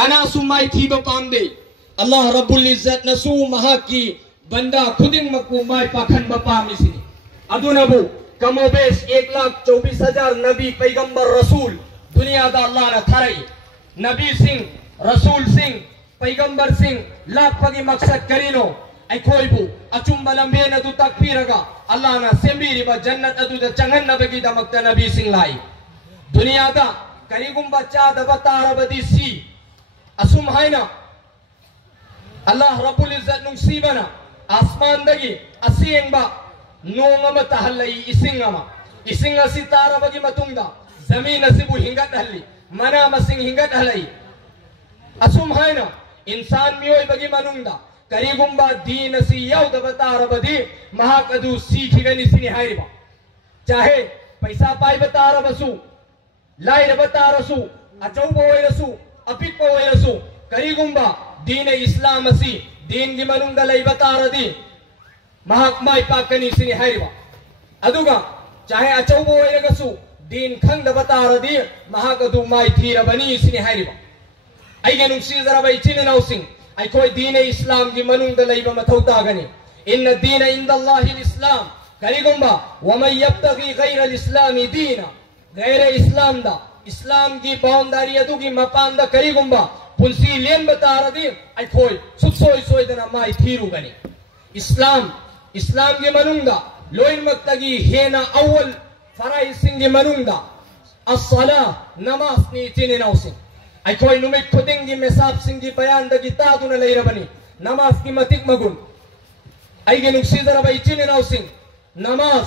कनासु माई थीब पामदे अल्लाह रब्बुल इज्जत नसु महाकी बंदा खुदिंग मकु माई पाखन बपामिसिनी अदुनबु कमोबेश 1,24,000 नबी पैगंबर रसूल दुनिया दा अल्लाह ने थारई नबी सिंह रसूल सिंह पैगंबर सिंह लापगी मकसद करीनो अखोइबु अचुंबा लंबेन अदु तकबीरगा अल्लाह ना सेंबीरिबा जन्नत अदु द चंगन्नबगी दमक्ता नबी सिंह लाई दुनिया दा करीगुंबा चादबा तारबदी सी असुम हाइना अल्लाह रब्बुल इज्जत नुसीबना आसमान दगी असियंबा नोंगमा तहल्लई इसिंग असि तारबगी मतुंगदा जमीन असिबु हिंगत हल्ली मना मसिंग हिंगत हल्लई असुम हाइना इंसान मियोय बगी मनुंगदा करीगुंबा दीन असि यौदबा तारबदी महाकदु सीखिगनि सिनि हाइरिबा चाहे पैसा पाई बतारबसु लाइर बतारसु अचौबो वैरसु अपिक वैरसु करीगुंबा दीन इस्लाम असि दीन गी मनुंगदा लई बतारदी महाक माई पाकनि सिनि हाइरिबा अदुगा चाहे अचौबो वैरगसु दीन खंग बतारदी महाकदु माई थीरबनी सिनि हाइरिबा अइगे नुक्सी जरा बै चिने नौसिंग अखोय दीन इस्लाम की मनुंगदा लईबा मथौ तागनी इन दीन इंदल्लाहिल इस्लाम करीगुंबा वमन यब्तगी गैरल इस्लामी दीना गैर इस्लाम दा इस्लाम की बाउंडारी अदुगी मपान दा करीगुंबा पुंसी लेन बतारदी अखोय सुसोय सोयदना माई थीरुगनी इस्लाम की मनुंगदा लोइन मक्तगी हेना अव्वल फराइज सिंगी मनुंगदा अस्सला नमाज नी चिने नौसिंग अखोय नुमित खुदिंगी मेसाब सिंगी बयान दगी तादुन लैरबनी नमाज की मतिक मगुन अइगे नुक्सी जरा बै चिने नौसिंग नमाज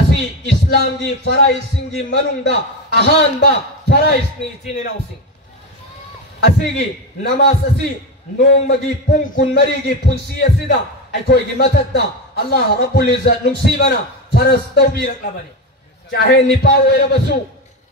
असि इस्लाम की फराइज सिंगी मनुंगदा अहान बा फराइज नी चिने नौसिंग असिगी नमाज असि नोंगमगी पुंग कुनमरी की पुंसी असिदा अखोय की मथकता अल्लाह रब्बुल इज्जत नुसीबना फरज तौबीरकलबनी चाहे निपा वैरबसु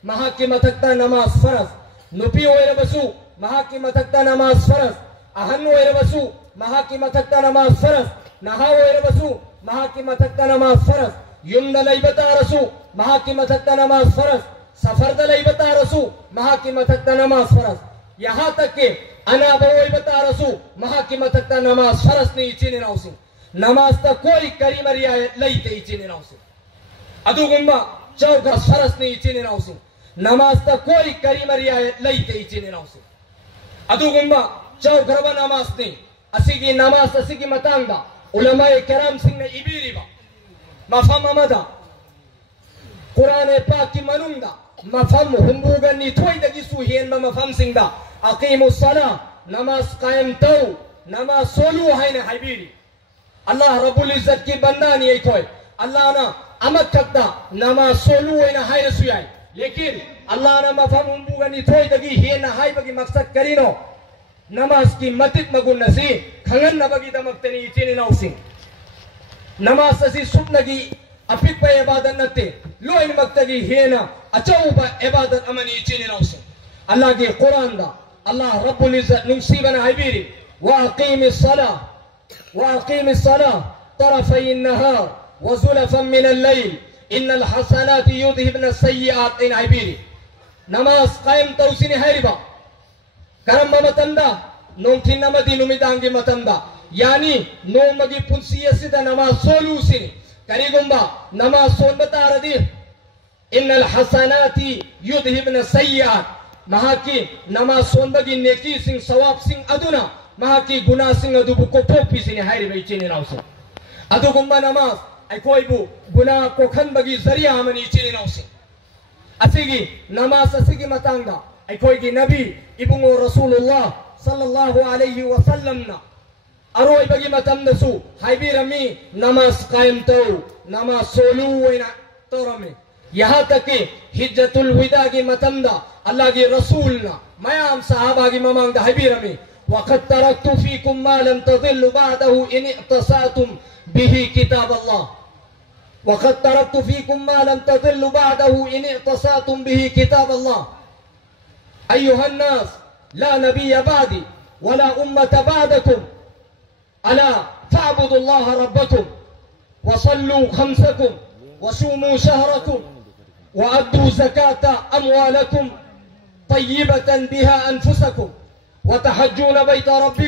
महा की मथकता नमाज फरज नुपी वैरबसु महा की मथकता नमाज फरज अहन वैरबसु महा की मथकता नमाज फरज नहा वैरबसु महा की मथकता नमाज फरज युम दलैबता रसु महा की मथकता नमाज फरज सफर दलैबता रसु महा की मथकता नमाज फरज यहाँ तक के अना बता रसु महा की मथकता नमाज फरज नहीं चिने नौसि नमाज तक कोई करीमरिया लईते चिने नौसि अदुगुंबा चौका फरज नहीं चिने नौसि नमाज तक कोई करीमरिया लईते चिने नौसि अदुगुंबा चौकरवा नमाज नहीं असिगी नमाज असिगी मतंगा उलमाए करम सिंह ने इबीरिबा मफम अमदा कुरान पाक की मनुंगा मफम हुंबुगनी थोई दगी सुहेन मफम सिंदा अकीमुस सला नमाज कायम तो नमाज सोलू है ने हाइबीरी अल्लाह रब्बुल इज्जत की बंदा नहीं कोई अल्लाह ना अमत करता नमाज सोलू है ना हाय रसुयाई लेकिन अल्लाह ना मफम हुंबुगनी थोई दगी हे ना हाय बगी मकसद करीनो नमाज की मतिक मगुन नसी खंगन नबगी दमक्तनी इचिने नौसी नमाज असी सुपनगी अपिक पे इबादत नते लोइन मक्तगी हेना अचौबा इबादत अमनी इचिने नौसी अल्लाह के कुरान दा अल्लाह रब्बुल इज्जत नुसीबना हाइबीरी वाक़ीमिस सलाह तरफ़ई अन्नहार व ज़ुलफ़न मिनल लैल इन्नल हसनाति युज़हिबन सय्यिआत इन हाइबीरी नमाज कायम तौसिनी हाइरिबा करम मतंदा नोंथि नमदी नुमिदांगी मतंदा यानी नोमगी पुंसियसिदा नमाज सोलूसिनी करीगुंबा नमाज सोन बतारदी इन्नल हसनाति युज़हिबन सय्यिआत महा की नमाज सोन बगी नेकी सिंह सवाब सिंह अदुना महा की गुनाह सिंह अदु को ठोपी सिनी हाइरि बेचिने नौसे अदुगुंबा नमाज अखोइबु गुनाह को खन बगी जरिया हमनी चिने नौसे असिगी नमाज असिगी मतंगा अखोइगी नबी इबुंगो रसूलुल्लाह सल्लल्लाहु अलैहि वसल्लम ना अरोय बगी मतंदसु हाइबी रमी नमाज कायम तो नमाज सोलू वेना तोरमे यहाँ तक कि हिज्जतुल विदा की मतंदा अल्लाह के रसूल ना मयाम सहाबा की ममांग हाइबी रमी वक़द तरक्तु फीकुम मा लन तज़िल्लु बअदहु इन इक़्तसातुम बिही किताब अल्लाह वक़द तरक्तु फीकुम मा लन तज़िल्लु बअदहु इन इक़्तसातुम बिही किताब अल्लाह अय्युहन नास ला नबिय्य बअदी वला उम्मत बअदकुम अला फअबुदुल्लाह रब्बकुम वसल्लू खम्सकुम वसूमू शहरकुम वअद्दू ज़कात अमवालकुम तय्यिबतन बिहा अनफुसकुम wa tahajjuna baita rabbikum